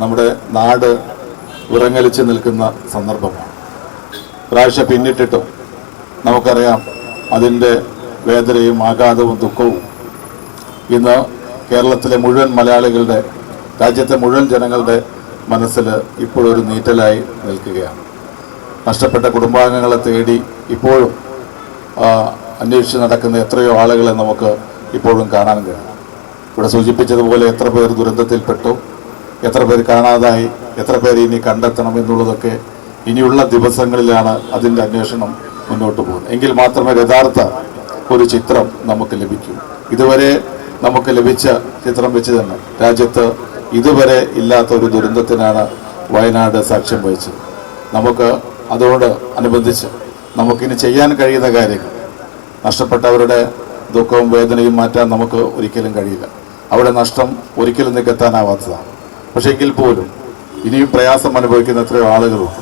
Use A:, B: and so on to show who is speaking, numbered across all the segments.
A: നമ്മുടെ നാട് വിറങ്ങലിച്ച് നിൽക്കുന്ന സന്ദർഭമാണ്. പ്രാവശ്യം പിന്നിട്ടിട്ടും നമുക്കറിയാം അതിന്റെ വേദനയും ആഘാതവും ദുഃഖവും. ഇന്ന് കേരളത്തിലെ മുഴുവൻ മലയാളികളുടെ രാജ്യത്തെ മുഴുവൻ ജനങ്ങളുടെ മനസ്സിൽ ഇപ്പോഴൊരു നീറ്റലായി നിൽക്കുകയാണ്. നഷ്ടപ്പെട്ട കുടുംബാംഗങ്ങളെ തേടി ഇപ്പോഴും അന്വേഷിച്ച് നടക്കുന്ന എത്രയോ ആളുകളെ നമുക്ക് ഇപ്പോഴും കാണാൻ കഴിയും. ഇവിടെ സൂചിപ്പിച്ചതുപോലെ എത്ര പേർ ദുരന്തത്തിൽപ്പെട്ടു എത്ര പേര് കാണാതായി എത്ര പേര് ഇനി കണ്ടെത്തണം എന്നുള്ളതൊക്കെ ഇനിയുള്ള ദിവസങ്ങളിലാണ് അതിന്റെ അന്വേഷണം മുന്നോട്ട് പോകുന്നത്. എങ്കിൽ മാത്രമേ യഥാർത്ഥ ഒരു ചിത്രം നമുക്ക് ലഭിക്കൂ. ഇതുവരെ നമുക്ക് ലഭിച്ച ചിത്രം വെച്ച് തന്നെ രാജ്യത്ത് ഇതുവരെ ഇല്ലാത്ത ഒരു ദുരന്തത്തിനാണ് വയനാട് സാക്ഷ്യം വഹിച്ചത്. നമുക്ക് അതോട് അനുബന്ധിച്ച് നമുക്കിനി ചെയ്യാൻ കഴിയുന്ന കാര്യങ്ങൾ നഷ്ടപ്പെട്ടവരുടെ ദുഃഖവും വേദനയും മാറ്റാൻ നമുക്ക് ഒരിക്കലും കഴിയില്ല. അവിടെ നഷ്ടം ഒരിക്കലും നികത്താനാവാത്തതാണ്. പക്ഷേ എങ്കിൽ പോലും ഇനിയും പ്രയാസം അനുഭവിക്കുന്ന എത്രയോ ആളുകളുണ്ട്.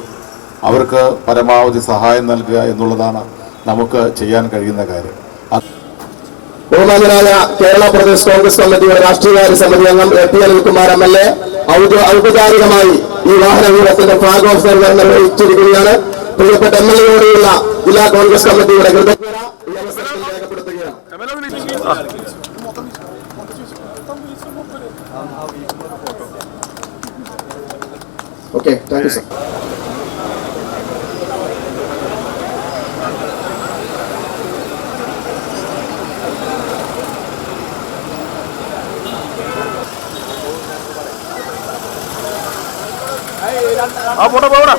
A: അവർക്ക് പരമാവധി സഹായം നൽകുക എന്നുള്ളതാണ് നമുക്ക് ചെയ്യാൻ കഴിയുന്ന കാര്യം. ബഹുമാനായ
B: ബഹുമാനരായ കേരള പ്രദേശ് കോൺഗ്രസ് കമ്മിറ്റിയുടെ രാഷ്ട്രീയകാര്യ സമിതി അംഗം A P Anilkumar M L A ഔപചാരികമായി ഈ വാഹന വ്യൂഹത്തിന്റെ ഫ്ലാഗ് ഓഫ് നിർവഹിച്ചിരിക്കുകയാണ്. പ്രിയപ്പെട്ട എം എൽ എയോടെയുള്ള ജില്ലാ കോൺഗ്രസ് കമ്മിറ്റിയുടെ കൃതജ്ഞത രേഖപ്പെടുത്തുകയാണ്. Okay thank you sir.
C: ആ പോട്ടെ പോടാ.